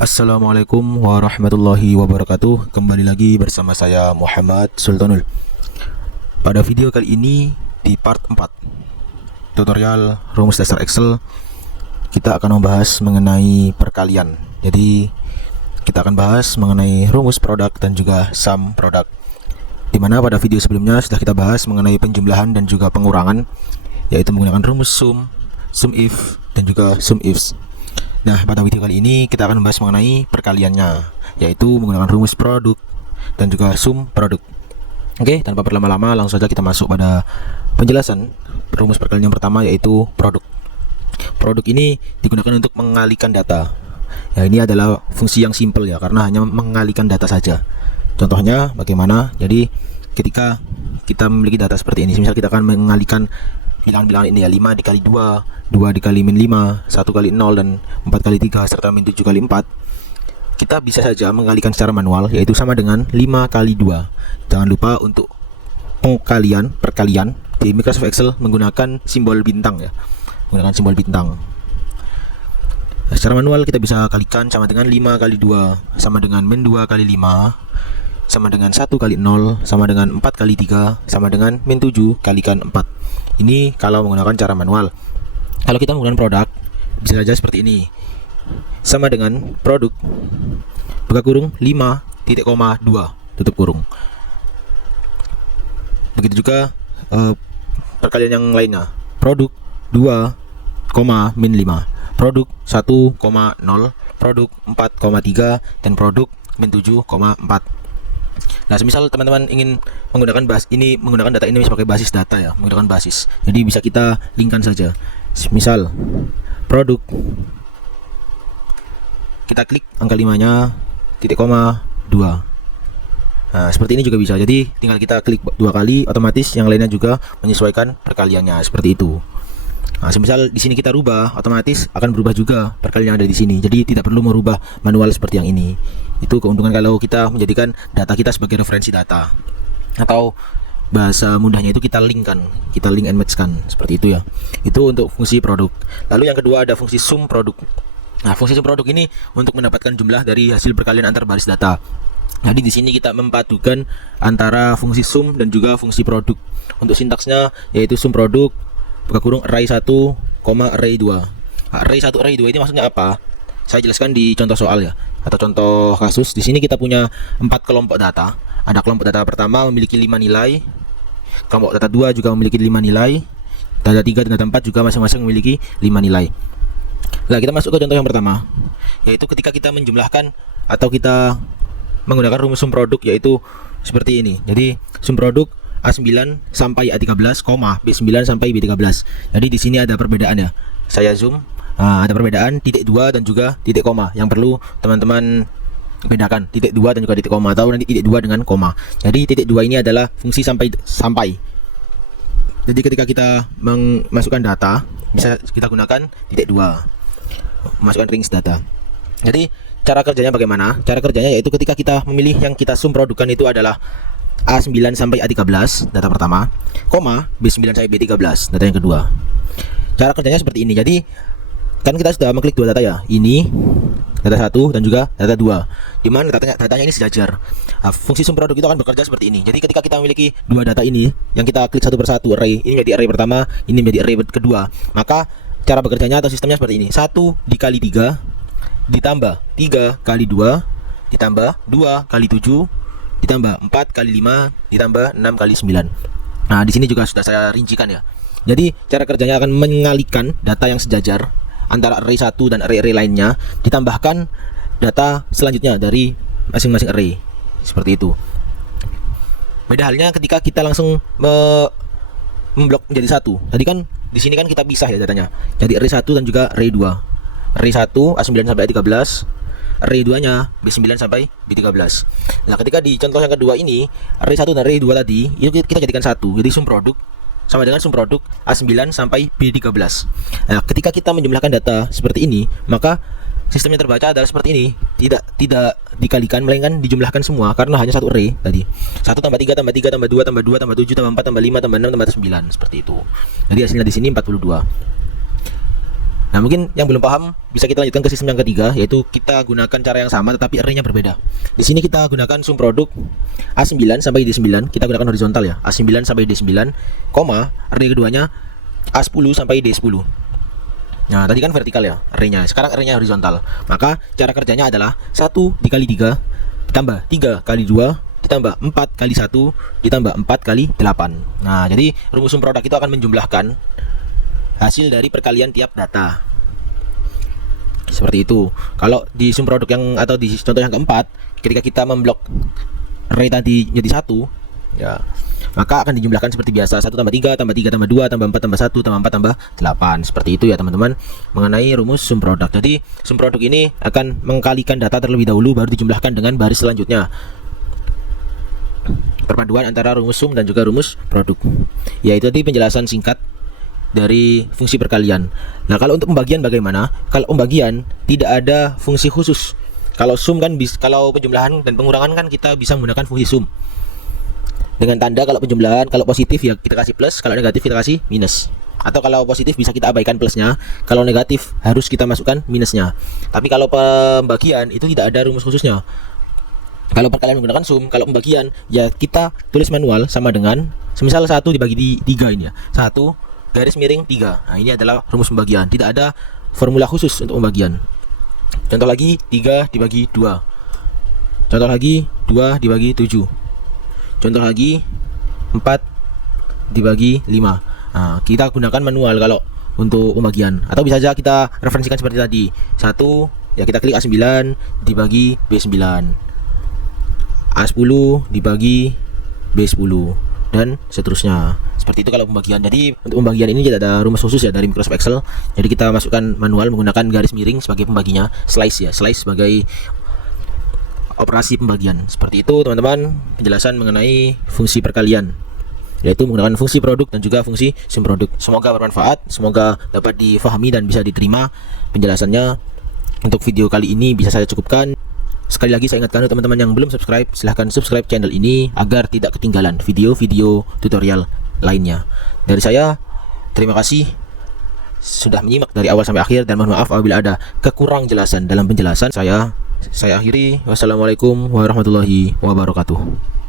Assalamualaikum warahmatullahi wabarakatuh. Kembali lagi bersama saya Muhammad Sultanul. Pada video kali ini di part 4 tutorial rumus dasar Excel, kita akan membahas mengenai perkalian. Jadi kita akan bahas mengenai rumus produk dan juga sum produk, dimana pada video sebelumnya sudah kita bahas mengenai penjumlahan dan juga pengurangan, yaitu menggunakan rumus sum, sum if, dan juga sum ifs. Nah, pada video kali ini kita akan membahas mengenai perkaliannya, yaitu menggunakan rumus produk dan juga sum produk. Oke, tanpa berlama-lama langsung saja kita masuk pada penjelasan rumus perkalian yang pertama, yaitu produk. Produk ini digunakan untuk mengalihkan data. Ya, ini adalah fungsi yang simple ya, karena hanya mengalihkan data saja. Contohnya bagaimana? Jadi ketika kita memiliki data seperti ini, misal kita akan mengalihkan bilangan-bilangan ini ya, 5 dikali 2, 2 dikali min 5, 1 kali 0, dan 4 kali 3, serta min 7 kali 4. Kita bisa saja mengalihkan secara manual, yaitu sama dengan 5 kali 2. Jangan lupa untuk perkalian di Microsoft Excel menggunakan simbol bintang ya, menggunakan simbol bintang. Nah, secara manual kita bisa kalikan sama dengan 5 kali 2 sama dengan min 2 kali 5 sama dengan 1 kali 0 sama dengan 4 kali 3 sama dengan min 7 kalikan 4. Ini kalau menggunakan cara manual. Kalau kita menggunakan produk, bisa saja seperti ini. Sama dengan produk buka kurung 5,2 tutup kurung. Begitu juga perkalian yang lainnya. Produk 2, min 5, produk 1,0, produk 4,3, dan produk min 7,4. Nah, semisal teman-teman ingin menggunakan menggunakan data ini sebagai basis data ya, menggunakan basis. Jadi bisa kita linkkan saja. Misal produk, kita klik angka 5-nya, titik koma 2. Nah, seperti ini juga bisa. Jadi tinggal kita klik 2 kali, otomatis yang lainnya juga menyesuaikan perkaliannya seperti itu. Nah, semisal di sini kita rubah, otomatis akan berubah juga perkalian yang ada di sini. Jadi tidak perlu merubah manual seperti yang ini. Itu keuntungan kalau kita menjadikan data kita sebagai referensi data, atau bahasa mudahnya itu kita link and match kan, seperti itu ya. Itu untuk fungsi produk. Lalu yang kedua ada fungsi sum produk. Nah, fungsi sum produk ini untuk mendapatkan jumlah dari hasil perkalian antar baris data. Jadi di sini kita mempadukan antara fungsi sum dan juga fungsi produk. Untuk sintaksnya yaitu sum produk buka kurung array 1, array 2. Array 1, array 2 ini maksudnya apa? Saya jelaskan di contoh soal ya, atau contoh kasus. Di sini kita punya 4 kelompok data. Ada kelompok data pertama memiliki 5 nilai, kelompok data 2 juga memiliki 5 nilai, data 3 dan data 4 juga masing-masing memiliki 5 nilai. Nah, kita masuk ke contoh yang pertama, yaitu ketika kita menjumlahkan atau kita menggunakan rumus sum produk, yaitu seperti ini. Jadi sum produk A9 sampai A13, B9 sampai B13. Jadi di sini ada perbedaan ya. Saya zoom. Nah, ada perbedaan titik 2 dan juga titik koma yang perlu teman-teman bedakan, titik 2 dan juga titik koma, atau nanti titik 2 dengan koma. Jadi titik 2 ini adalah fungsi sampai. Jadi ketika kita memasukkan data, bisa kita gunakan titik 2, masukkan rings data. Jadi cara kerjanya bagaimana? Cara kerjanya yaitu ketika kita memilih yang kita sum produkkan itu adalah A9 sampai A13 data pertama, B9 sampai B13 data yang kedua. Cara kerjanya seperti ini. Jadi kan kita sudah mengklik 2 data ya, ini data 1 dan juga data 2, dimana datanya ini sejajar. Nah, fungsi sum produk itu akan bekerja seperti ini. Jadi ketika kita memiliki 2 data ini, yang kita klik satu persatu, array ini menjadi array pertama, ini menjadi array kedua, maka cara bekerjanya atau sistemnya seperti ini. 1 dikali 3 ditambah 3 kali 2 ditambah 2 kali 7 ditambah 4 kali 5 ditambah 6 kali 9. Nah, di sini juga sudah saya rincikan ya. Jadi cara kerjanya akan mengalihkan data yang sejajar antara array 1 dan array lainnya, ditambahkan data selanjutnya dari masing-masing array. Seperti itu. Beda halnya ketika kita langsung memblok menjadi satu. Tadi kan di sini kan kita pisah ya datanya. Jadi array 1 dan juga array 2. Array 1 A9 sampai A13, array 2-nya B9 sampai B13. Nah, ketika di contoh yang kedua ini, array 1 dan array 2 tadi itu kita jadikan satu. Jadi sum produk sama dengan sum produk A9 sampai B13. Nah, ketika kita menjumlahkan data seperti ini, maka sistem yang terbaca adalah seperti ini. Tidak dikalikan, melainkan dijumlahkan semua karena hanya satu array tadi. 1 tambah 3 tambah 3 tambah 2 tambah 2 tambah 7 tambah 4 tambah 5 tambah 6 tambah 9 seperti itu. Jadi hasilnya di sini 42. Nah, mungkin yang belum paham bisa kita lanjutkan ke sistem yang ketiga, yaitu kita gunakan cara yang sama tetapi array-nya berbeda. Di sini kita gunakan sum produk A9 sampai D9, kita gunakan horizontal ya, A9 sampai D9, koma, array keduanya A10 sampai D10. Nah, tadi kan vertikal ya array-nya, sekarang array-nya horizontal. Maka cara kerjanya adalah 1 dikali 3 ditambah 3 kali 2 ditambah 4 kali 1 ditambah 4 kali 8. Nah, jadi rumus sum produk itu akan menjumlahkan hasil dari perkalian tiap data. Seperti itu. Kalau di sum produk yang atau di contoh yang keempat, ketika kita memblok array tadi jadi 1, ya, maka akan dijumlahkan seperti biasa, 1 tambah 3 tambah 3 tambah 2 tambah 4 tambah 1 tambah 4 tambah 8. Seperti itu ya teman-teman, mengenai rumus sum produk. Jadi sum produk ini akan mengkalikan data terlebih dahulu baru dijumlahkan dengan baris selanjutnya. Perpaduan antara rumus sum dan juga rumus produk. Yaitu tadi penjelasan singkat dari fungsi perkalian. Nah, kalau untuk pembagian bagaimana? Kalau pembagian tidak ada fungsi khusus. Kalau sum kan kalau penjumlahan dan pengurangan kan kita bisa menggunakan fungsi sum. Dengan tanda kalau penjumlahan, kalau positif ya kita kasih plus, kalau negatif kita kasih minus. Atau kalau positif bisa kita abaikan plusnya, kalau negatif harus kita masukkan minusnya. Tapi kalau pembagian itu tidak ada rumus khususnya. Kalau perkalian menggunakan sum, kalau pembagian ya kita tulis manual sama dengan semisal 1 dibagi di 3 ini ya. 1 garis miring 3. Nah, ini adalah rumus pembagian. Tidak ada formula khusus untuk pembagian. Contoh lagi, 3 dibagi 2. Contoh lagi, 2 dibagi 7. Contoh lagi, 4 dibagi 5. Nah, kita gunakan manual kalau untuk pembagian. Atau bisa saja kita referensikan seperti tadi. 1 ya kita klik A9 dibagi B9. A10 dibagi B10 dan seterusnya. Seperti itu kalau pembagian. Jadi untuk pembagian ini tidak ada rumus khusus ya dari Microsoft Excel. Jadi kita masukkan manual menggunakan garis miring sebagai pembaginya, slice ya, slice sebagai operasi pembagian. Seperti itu teman-teman, penjelasan mengenai fungsi perkalian, yaitu menggunakan fungsi produk dan juga fungsi sum produk. Semoga bermanfaat, semoga dapat difahami dan bisa diterima penjelasannya. Untuk video kali ini bisa saya cukupkan. Sekali lagi saya ingatkan teman-teman yang belum subscribe, silahkan subscribe channel ini agar tidak ketinggalan video-video tutorial lainnya. Dari saya, terima kasih sudah menyimak dari awal sampai akhir, dan mohon maaf apabila ada kekurang jelasan dalam penjelasan saya. Saya akhiri. Wassalamualaikum warahmatullahi wabarakatuh.